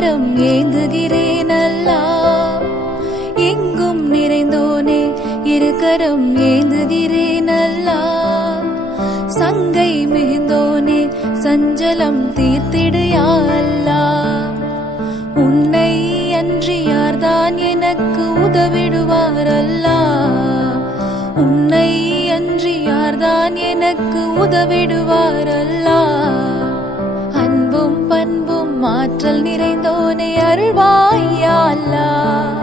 கரம் ஏந்துகிறேன் அல்லாஹ். எங்கும் நிறைந்தோனே இரு கரம் ஏந்துகிறேன் அல்லாஹ். சங்கை மிகுந்தோனே சஞ்சலம் தீர்த்திடு யா அல்லாஹ். உன்னை அன்றி யார்தான் எனக்கு உதவிடுவார் அல்லாஹ். உன்னை அன்றி யார்தான் எனக்கு உதவிடுவார் அல்லாஹ். அன்பும் பண்பும் ஆற்றல் நிறைந்தோனே அருள்வாய் யா அல்லாஹ்.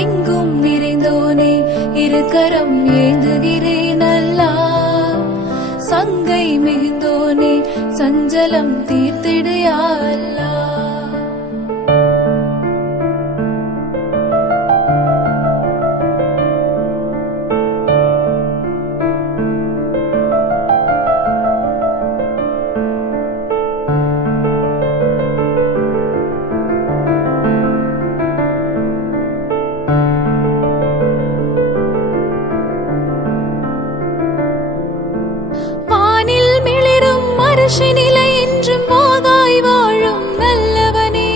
எங்கும் நிறைந்தோனே இரு கரம் ஏந்துகிறேன் அல்லாஹ். சங்கை மிகுந்தோனே சஞ்சலம் தீர்த்திடு யா அல்லாஹ். நிலை என்றும் வாகாய் வாழும் நல்லவனே.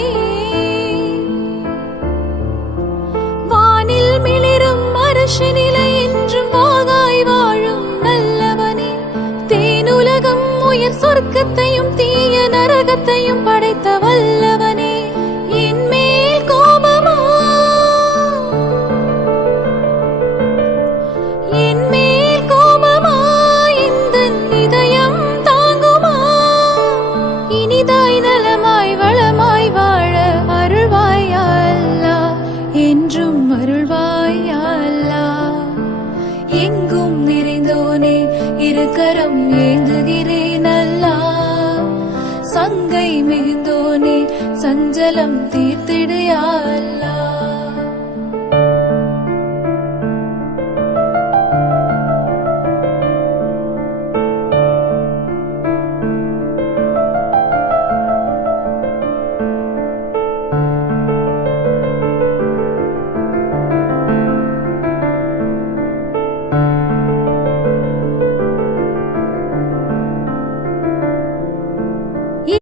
வானில் மிளிரும் அரசு நிலை என்றும் வாகாய் வாழும் நல்லவனே. தேனுலகம் உயர் சொர்க்கத்தையும் தீய நரகத்தையும் படைத்த வல்லவனே. என் மேல் கோபமா என் மேல் கோபமா இந்த இதயம் இனிதாய் நலமாய் வளமாய் வாழ அருள்வாய் யா அல்லாஹ். என்றும் அருள்வாய் யா அல்லாஹ். எங்கும் நிறைந்தோனே இரு கரம் ஏந்துகிறேன் அல்லாஹ். சங்கை மிகுந்தோனே சஞ்சலம் தீர்த்திடு யா அல்லாஹ்.